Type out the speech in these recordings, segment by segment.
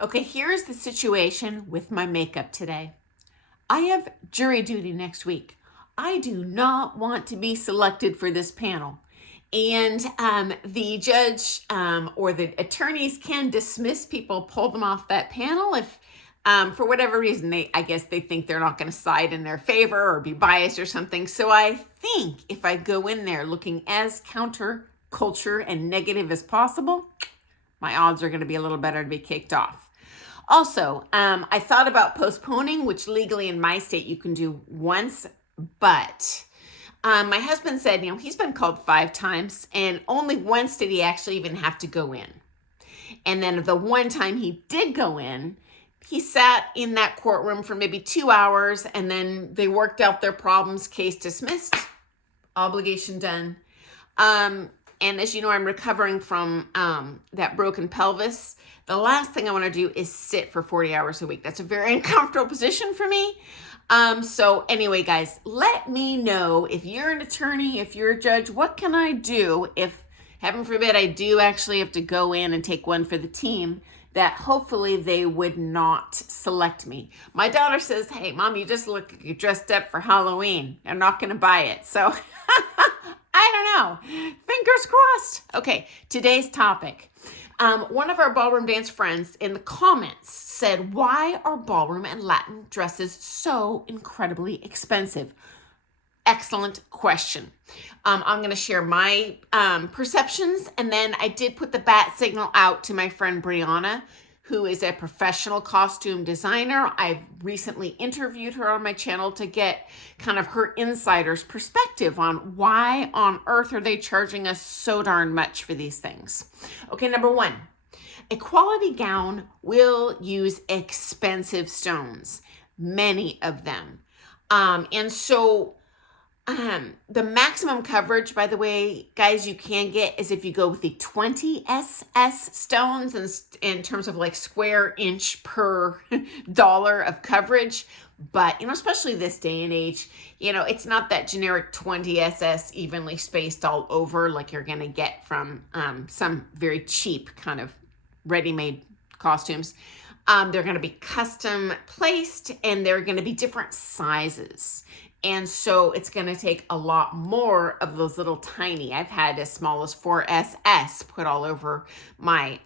Okay, here's the situation with my makeup today. I have jury duty next week. I do not want to be selected for this panel. And the judge or the attorneys can dismiss people, pull them off that panel if, for whatever reason, I guess they think they're not going to side in their favor or be biased or something. So I think if I go in there looking as counterculture and negative as possible, my odds are going to be a little better to be kicked off. Also, I thought about postponing, which legally in my state you can do once, but my husband said, he's been called 5 times and only once did he actually even have to go in. And then the one time he did go in, he sat in that courtroom for maybe 2 hours and then they worked out their problems, case dismissed, obligation done. And as you know, I'm recovering from that broken pelvis. The last thing I want to do is sit for 40 hours a week. That's a very uncomfortable position for me. So anyway, guys, let me know if you're an attorney, if you're a judge, what can I do if, heaven forbid, I do actually have to go in and take one for the team, that hopefully they would not select me. My daughter says, hey, Mom, you just look like you're dressed up for Halloween. I'm not going to buy it. So I don't know. Fingers crossed. Okay, today's topic. One of our ballroom dance friends in the comments said, why are ballroom and Latin dresses so incredibly expensive? Excellent question. I'm going to share my perceptions, and then I did put the bat signal out to my friend Brianna, who is a professional costume designer. I've recently interviewed her on my channel to get kind of her insider's perspective on why on earth are they charging us so darn much for these things. Okay, number one, a quality gown will use expensive stones, many of them. And so the maximum coverage, by the way, guys, you can get is if you go with the 20 SS stones in terms of like square inch per dollar of coverage. But, especially this day and age, it's not that generic 20 SS evenly spaced all over like you're going to get from some very cheap kind of ready-made costumes. They're going to be custom placed and they're going to be different sizes. And so it's going to take a lot more of those little tiny, I've had as small as 4SS put all over my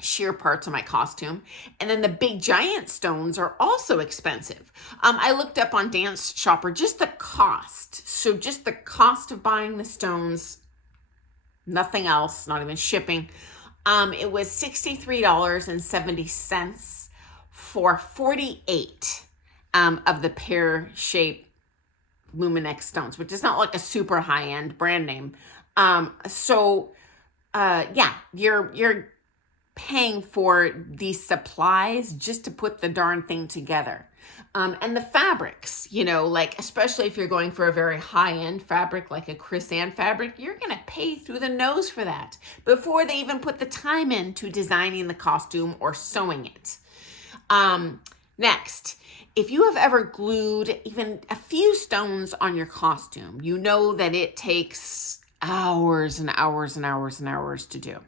sheer parts of my costume. And then the big giant stones are also expensive. I looked up on Dance Shopper, just the cost. So just the cost of buying the stones, nothing else, not even shipping. It was $63.70 for 48 of the pear-shaped Luminex stones, which is not like a super high-end brand name. Yeah, you're paying for these supplies just to put the darn thing together. And the fabrics, like especially if you're going for a very high-end fabric like a Chris Ann fabric, you're going to pay through the nose for that before they even put the time into designing the costume or sewing it. Next, if you have ever glued even a few stones on your costume, you know that it takes hours and hours and hours and hours to do.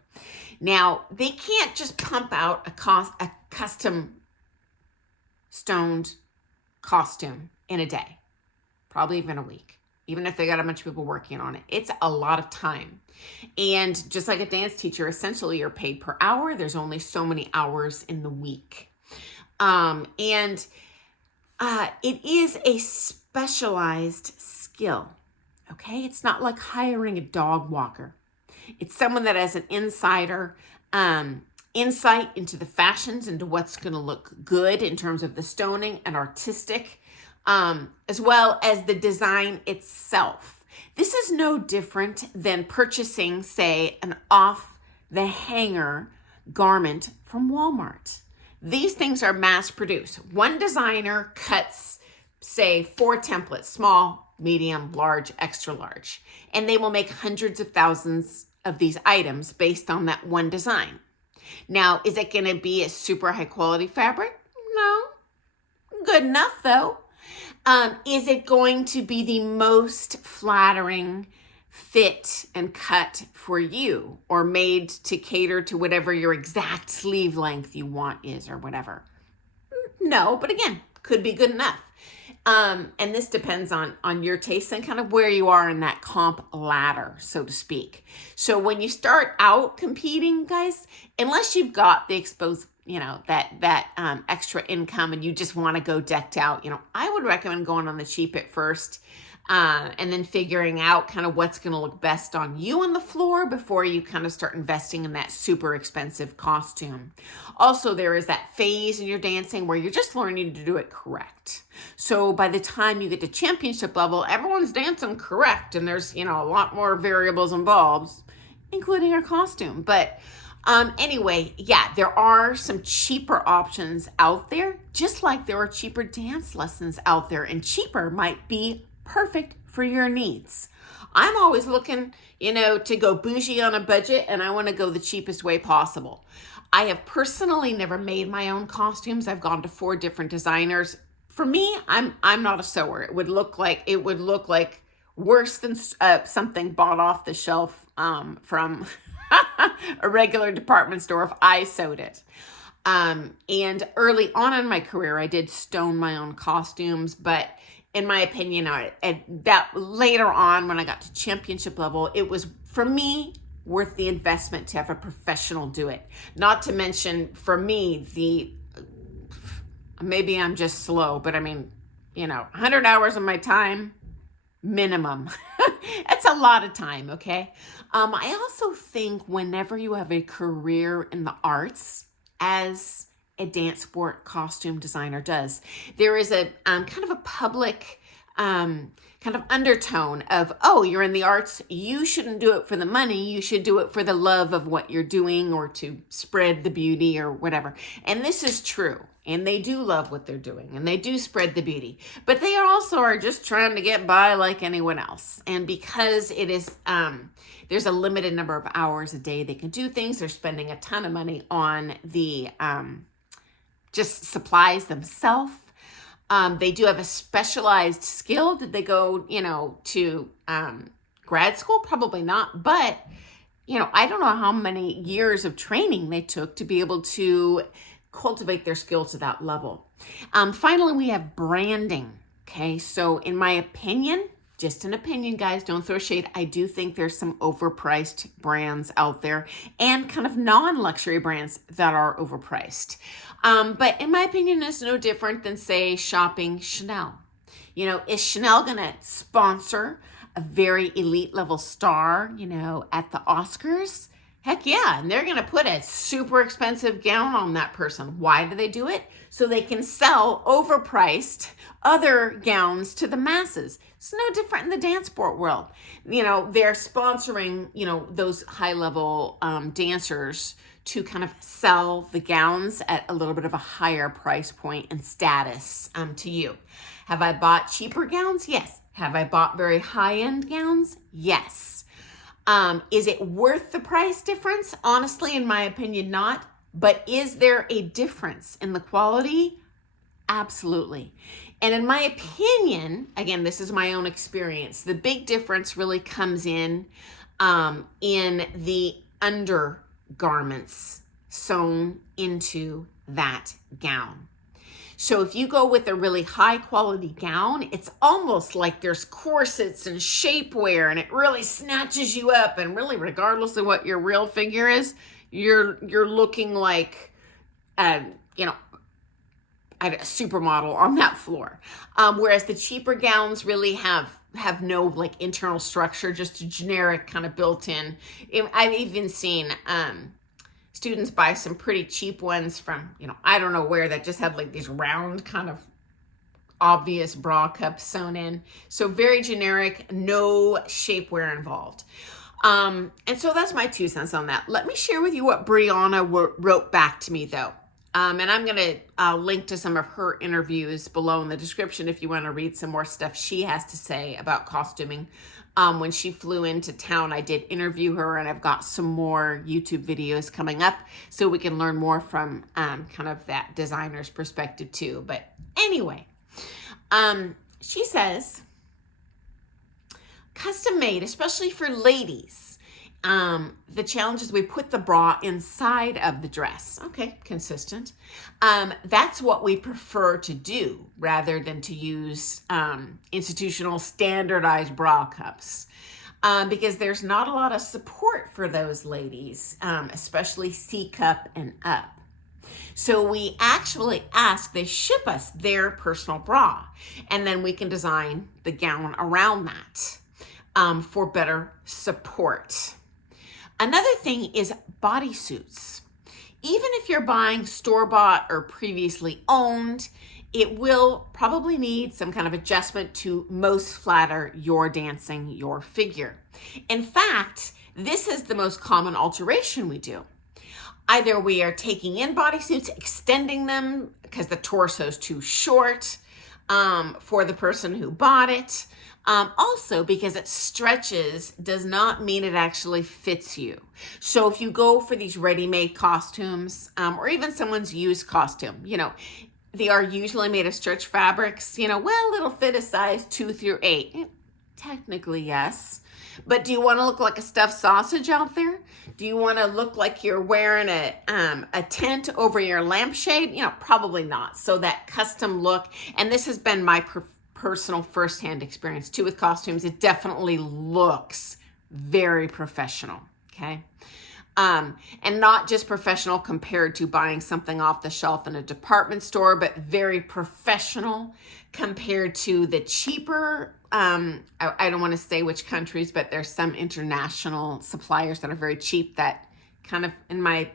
Now, they can't just pump out a custom stoned costume in a day, probably even a week, even if they got a bunch of people working on it. It's a lot of time. And just like a dance teacher, essentially you're paid per hour. There's only so many hours in the week. It is a specialized skill, okay? It's not like hiring a dog walker. It's someone that has an insight into the fashions, into what's going to look good in terms of the stoning and artistic, as well as the design itself. This is no different than purchasing, say, an off-the-hanger garment from Walmart. These things are mass produced. One designer cuts, say, 4 templates, small, medium, large, extra large, and they will make hundreds of thousands of these items based on that one design. Now, is it going to be a super high quality fabric? No. Good enough though. Is it going to be the most flattering fit and cut for you or made to cater to whatever your exact sleeve length you want is or whatever. No, but again, could be good enough. And this depends on your taste and kind of where you are in that comp ladder, so to speak. So when you start out competing, guys, unless you've got the exposed, that extra income and you just want to go decked out, I would recommend going on the cheap at first. And then figuring out kind of what's going to look best on you on the floor before you kind of start investing in that super expensive costume. Also, there is that phase in your dancing where you're just learning to do it correct. So by the time you get to championship level, everyone's dancing correct. And there's, a lot more variables involved, including your costume. But anyway, yeah, there are some cheaper options out there, just like there are cheaper dance lessons out there. And cheaper might be perfect for your needs. I'm always looking, to go bougie on a budget, and I want to go the cheapest way possible. I have personally never made my own costumes. I've gone to 4 different designers. For me, I'm not a sewer. It would look like worse than something bought off the shelf from a regular department store if I sewed it. And early on in my career, I did stone my own costumes, but in my opinion, that later on when I got to championship level, it was, for me, worth the investment to have a professional do it. Not to mention, for me, maybe I'm just slow, but 100 hours of my time, minimum. That's a lot of time, okay? I also think whenever you have a career in the arts, as a dance sport costume designer does, there is a kind of a public kind of undertone of, oh, you're in the arts, you shouldn't do it for the money, you should do it for the love of what you're doing or to spread the beauty or whatever. And this is true. And they do love what they're doing and they do spread the beauty, but they also are just trying to get by like anyone else. And because it is, there's a limited number of hours a day they can do things, they're spending a ton of money on the just supplies themselves. They do have a specialized skill. Did they go, to grad school? Probably not. But, I don't know how many years of training they took to be able to cultivate their skills to that level. Finally, we have branding. Okay, so in my opinion, just an opinion, guys, don't throw shade. I do think there's some overpriced brands out there and kind of non-luxury brands that are overpriced. But in my opinion, it's no different than, say, shopping Chanel. Is Chanel going to sponsor a very elite level star, at the Oscars? Heck yeah, and they're going to put a super expensive gown on that person. Why do they do it? So they can sell overpriced other gowns to the masses. It's no different in the dance sport world. They're sponsoring, those high-level dancers to kind of sell the gowns at a little bit of a higher price point and status to you. Have I bought cheaper gowns? Yes. Have I bought very high-end gowns? Yes. Is it worth the price difference? Honestly, in my opinion, not. But is there a difference in the quality? Absolutely. And in my opinion, again, this is my own experience, the big difference really comes in the undergarments sewn into that gown. So if you go with a really high quality gown, it's almost like there's corsets and shapewear and it really snatches you up, and really regardless of what your real figure is, you're looking like a supermodel on that floor. Whereas the cheaper gowns really have no like internal structure, just a generic kind of built in. I've even seen students buy some pretty cheap ones from, I don't know where, that just had like these round kind of obvious bra cups sewn in. So very generic, no shapewear involved. And so that's my 2 cents on that. Let me share with you what Brianna wrote back to me though. And I'm going to link to some of her interviews below in the description if you want to read some more stuff she has to say about costuming. When she flew into town, I did interview her, and I've got some more YouTube videos coming up so we can learn more from kind of that designer's perspective too. But anyway, she says, custom made, especially for ladies. The challenge is we put the bra inside of the dress. Okay, consistent. That's what we prefer to do rather than to use institutional standardized bra cups. Because there's not a lot of support for those ladies, especially C cup and up. So we actually ask they ship us their personal bra, and then we can design the gown around that for better support. Another thing is bodysuits. Even if you're buying store-bought or previously owned, it will probably need some kind of adjustment to most flatter your dancing, your figure. In fact, this is the most common alteration we do. Either we are taking in bodysuits, extending them because the torso is too short for the person who bought it. Also, because it stretches does not mean it actually fits you. So if you go for these ready-made costumes or even someone's used costume, they are usually made of stretch fabrics, well, it'll fit a size 2 through 8. Technically, yes. But do you want to look like a stuffed sausage out there? Do you want to look like you're wearing a tent over your lampshade? Probably not. So that custom look, and this has been my personal firsthand experience too with costumes, it definitely looks very professional, okay? And not just professional compared to buying something off the shelf in a department store, but very professional compared to the cheaper, I don't want to say which countries, but there's some international suppliers that are very cheap that kind of, in my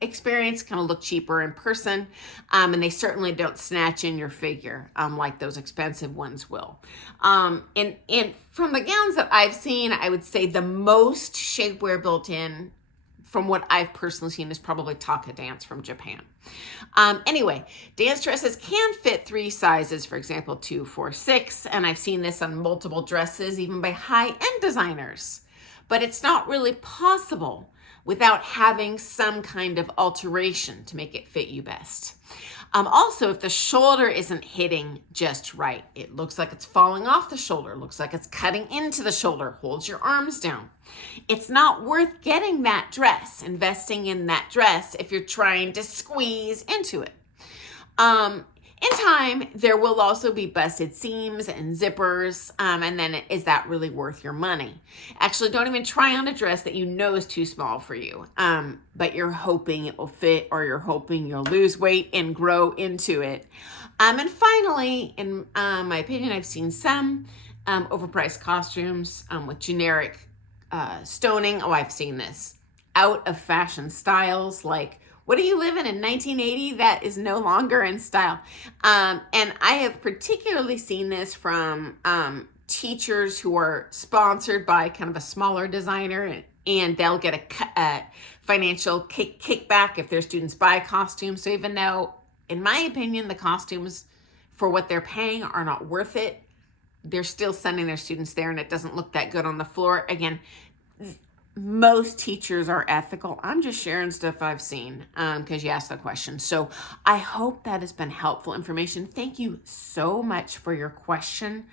experience, kind of look cheaper in person, and they certainly don't snatch in your figure like those expensive ones will. And from the gowns that I've seen, I would say the most shapewear built in from what I've personally seen is probably Taka Dance from Japan. Anyway, dance dresses can fit 3 sizes, for example, 2, 4, 6, and I've seen this on multiple dresses, even by high-end designers. But it's not really possible without having some kind of alteration to make it fit you best. Also, if the shoulder isn't hitting just right, it looks like it's falling off the shoulder, looks like it's cutting into the shoulder, holds your arms down. It's not worth getting that dress, investing in that dress if you're trying to squeeze into it. In time, there will also be busted seams and zippers, and then is that really worth your money? Actually, don't even try on a dress that you know is too small for you, but you're hoping it will fit, or you're hoping you'll lose weight and grow into it. And finally, in my opinion, I've seen some overpriced costumes with generic stoning. Oh, I've seen this. Out of fashion styles, like, what are you living in 1980 that is no longer in style? And I have particularly seen this from teachers who are sponsored by kind of a smaller designer, and they'll get a financial kickback if their students buy costumes. So even though, in my opinion, the costumes for what they're paying are not worth it, they're still sending their students there, and it doesn't look that good on the floor. Again, most teachers are ethical. I'm just sharing stuff I've seen because you asked the question. So I hope that has been helpful information. Thank you so much for your question.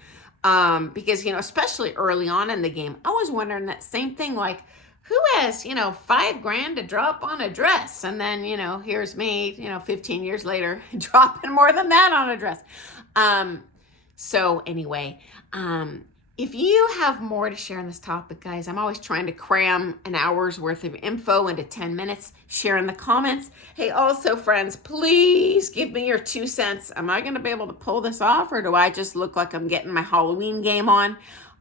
Because, especially early on in the game, I was wondering that same thing, like, who has, $5,000 to drop on a dress? And then, here's me, 15 years later, dropping more than that on a dress. So anyway, if you have more to share on this topic, guys, I'm always trying to cram an hour's worth of info into 10 minutes. Share in the comments. Hey, also, friends, please give me your 2 cents. Am I going to be able to pull this off, or do I just look like I'm getting my Halloween game on?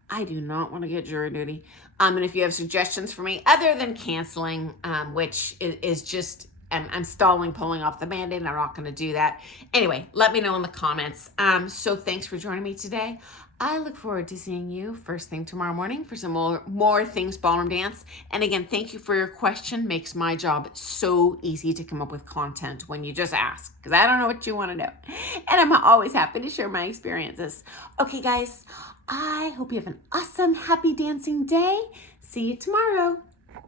I do not want to get jury duty. And if you have suggestions for me, other than canceling, which is just, I'm stalling pulling off the Band-Aid. I'm not going to do that. Anyway, let me know in the comments. So thanks for joining me today. I look forward to seeing you first thing tomorrow morning for some more things ballroom dance. And again, thank you for your question. Makes my job so easy to come up with content when you just ask, because I don't know what you want to know. And I'm always happy to share my experiences. Okay, guys, I hope you have an awesome, happy dancing day. See you tomorrow.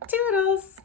Toodles.